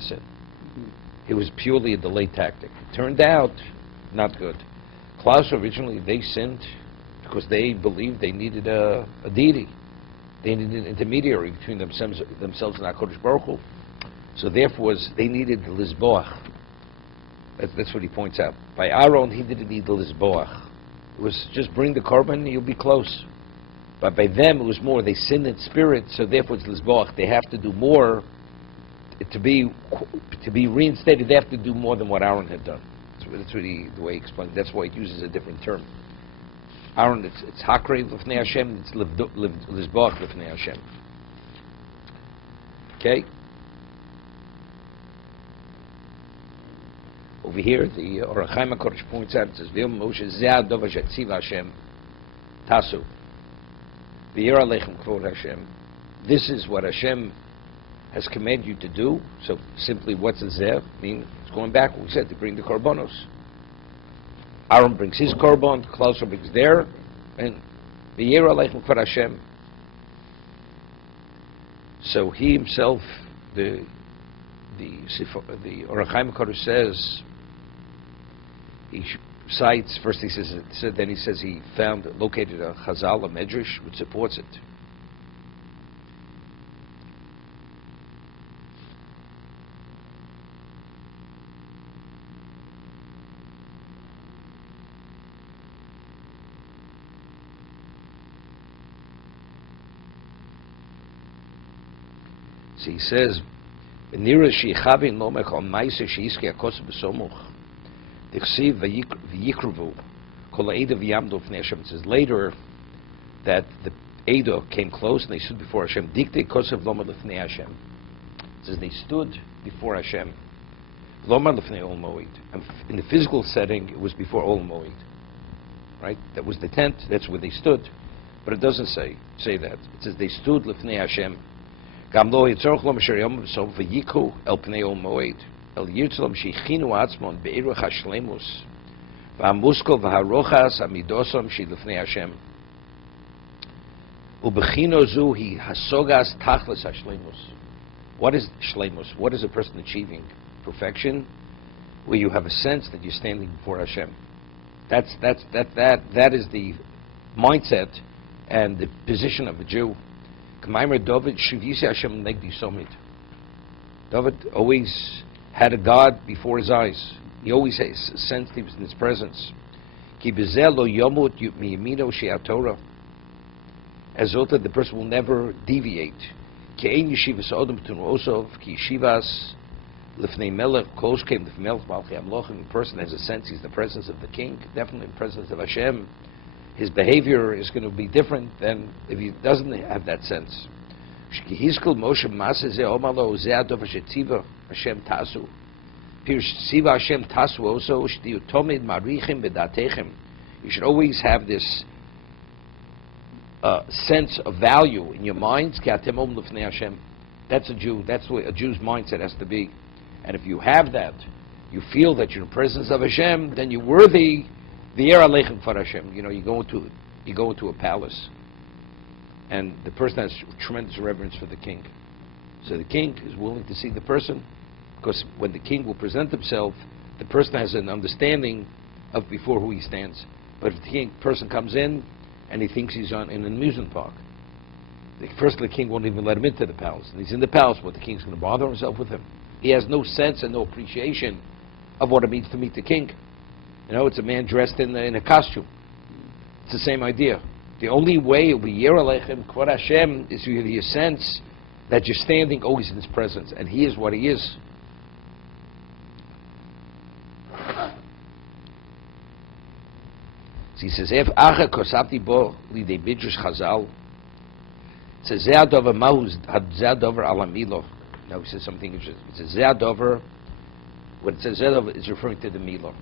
to sin. It was purely a delay tactic. It turned out not good. Klaus, originally, they sinned because they believed they needed a deity. They needed an intermediary between themselves and HaKadosh Baruch Hu. So therefore, they needed the Lizboach. That's what he points out. By Aaron, he didn't need the Lizboach. It was just bring the korban, you'll be close. But by them, it was more. They sinned in spirit, so therefore it's Lizboach. They have to do more to be reinstated. They have to do more than what Aaron had done. That's really the way he explains. That's why it uses a different term. Aaron, it's Hakrei Lefnei Hashem. It's Lizboach Lefnei Hashem. Okay. Over here, the Or HaChaim HaKadosh points out, it says, V'yom Moshe Zeh Dov Shetziva Hashem Tasu V'yir Aleichem Kvod Hashem. This is what Hashem has commanded you to do. So simply, what's a Zeh? I mean, it's going back. We said to bring the korbanos. Aaron brings his korban, Klaus brings there, and V'yir Aleichem Kvod Hashem. So he himself, the Or HaChaim HaKadosh says, he cites, first he says, then he says he located a Chazal, a Medrash, which supports it. So he says, it says later that the Edo came close and they stood before Hashem. It says they stood before Hashem. And in the physical setting, it was before Ol Moed. Right? That was the tent. That's where they stood. But it doesn't say that. It says they stood Lefnei Hashem. גם לא יצורך לו משל יום בסוף ויקו אל פני אול מועד אל ירצלם שהכינו עצמם בערך השלמוס והמושכל והרוחס המידוסם שלפני השם ובחינו זו היא הסוגס תכלס השלמוס. What is shlemus? What is a person achieving? Perfection, where you have a sense that you're standing before Hashem. That is the mindset and the position of a Jew. David always had a God before his eyes. He always sensed he was in his presence. As the person will never deviate. The person has a sense he's the presence of the king, definitely the presence of Hashem. His behavior is going to be different than if he doesn't have that sense. You should always have this sense of value in your minds. That's a Jew. That's what a Jew's mindset has to be. And if you have that, you feel that you're in the presence of Hashem, then you're worthy. The Yer Aleichem for Hashem. You know, you go into a palace, and the person has tremendous reverence for the king. So the king is willing to see the person, because when the king will present himself, the person has an understanding of before who he stands. But if the person comes in and he thinks he's in an amusement park, the king won't even let him into the palace. And he's in the palace, but the king's going to bother himself with him. He has no sense and no appreciation of what it means to meet the king. You know, it's a man dressed in a costume. It's the same idea. The only way it will be Yer Aleichem Kvod Hashem is really a sense that you're standing always in His presence, and He is what He is. So he says, "If Acha Kosabti Bo Lidei Midrash Chazal," it says Zeh Adover Mahuz Zeh Adover Alamilo. Now he says something interesting. It says Zeh Adover. When it says Zeh Adover, it's referring to the Milo.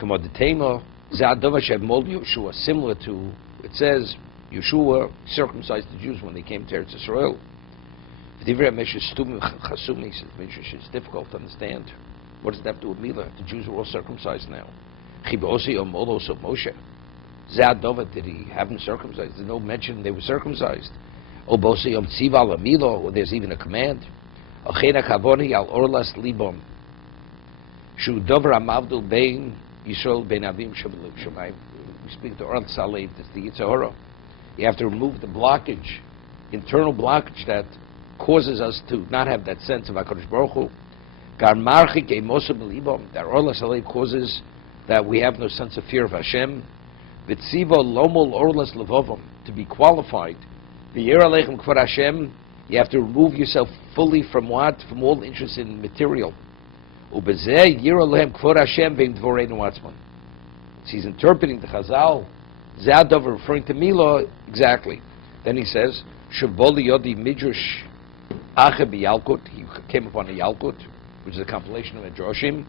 Similar to, it says Yeshua circumcised the Jews when they came to Eretz Yisrael. It's difficult to understand. What does that have to do with Mila? The Jews were all circumcised now. Did he have them circumcised? There's no mention they were circumcised. Or there's even a command. Ochena kavoni al orlas libom. Shu dover amavdul bein Yisrael bein avim shavulim shamayim. We speak to Orlas Alev, that's the Yitzhahara. You have to remove the blockage, internal blockage that causes us to not have that sense of HaKadosh Baruch Hu. Gar marchik emosim libom. That Orlas Alev causes that we have no sense of fear of Hashem. V'tzivo lomol orlas levovom. To be qualified, v'yer aleichem kvar Hashem, you have to remove yourself fully from what? From all interest in material. Ubezeh yer aleichem kvar Hashem ve'im dvoreinu atzman. He's interpreting the Chazal, Zadov referring to Mila, exactly. Then he says, Shavoli Yodi Midrash Ache B'Yalkut. He came upon a Yalkut, which is a compilation of Midrashim.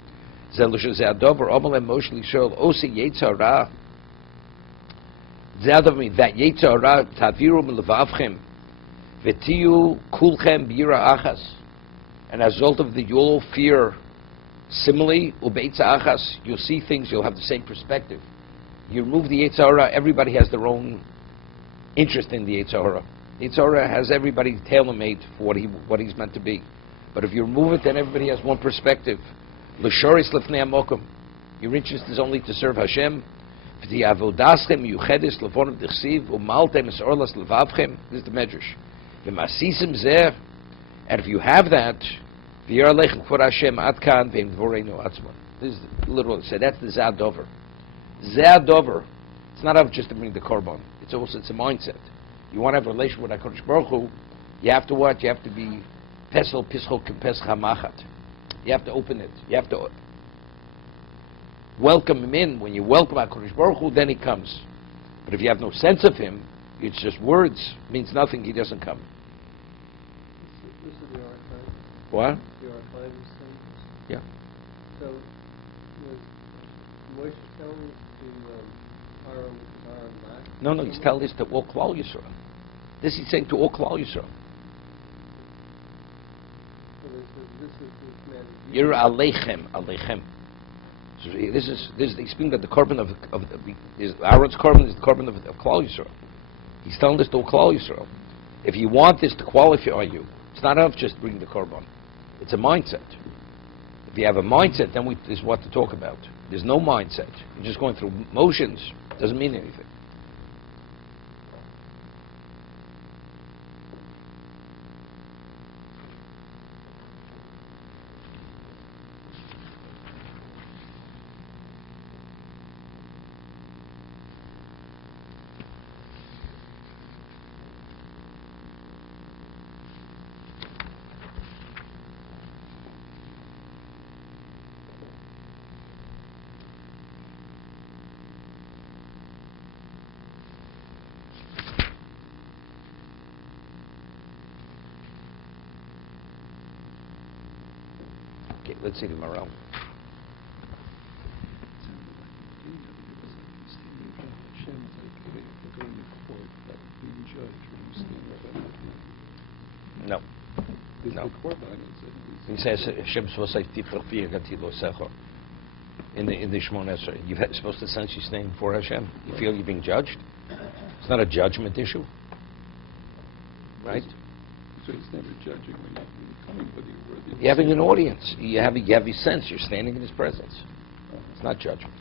Zelusha Zadov or Omalem Moshe Lishol Osi Yetzara. Zadov means that Yetzara Taviru Melevavchem V'Tiu Kulchem B'Yira Achas. And as a result of the you all fear. Similarly, ubeitza achas, you'll see things, you'll have the same perspective. You remove the Yetzer Hara, everybody has their own interest in the Yetzer Hara. Yetzer Hara has everybody tailor-made for what he's meant to be. But if you remove it, then everybody has one perspective. L'shoris lefnei hamokum. Your interest is only to serve Hashem. V'ti'avodaschem yuchedes levonim d'chsiv u'maltem es orlas levavchem. This is the medrash. V'masisim zeh. And if you have that, this is literally said. That's the Zadover. Zadover. It's not just to bring the korban. It's a mindset. You want to have a relation with HaKadosh Baruch Hu, you have to what? You have to be pesel pischo kempes chamachat. You have to open it. You have to welcome him in. When you welcome HaKadosh Baruch Hu, then he comes. But if you have no sense of him, it's just words. It means nothing. He doesn't come. This is the archive. What? The archive is saying this. Yeah. So, was Moshe telling us to Aaron back? No, he's telling us to all Klal Yisrael. This he's saying to all Klal Yisrael. So this is the command. You're aleichem. So he's speaking about the korban of Aaron's korban is the korban of Klal Yisrael. He's telling this to all Klal Yisrael. If you want this to qualify you, it's not enough just bring the korban. It's a mindset. If you have a mindset, then this is what to talk about. There's no mindset. You're just going through motions. Doesn't mean anything. Okay, let's see the Maral. No. No. He says Hashem supposed to say in the Shemona Esrei. You're supposed to sense your name for Hashem. You feel you're being judged. It's not a judgment issue, right? So it's never judging when you're coming, whether you're worthy. You're having an audience. You have your sense. You're standing in His presence. It's not judgment.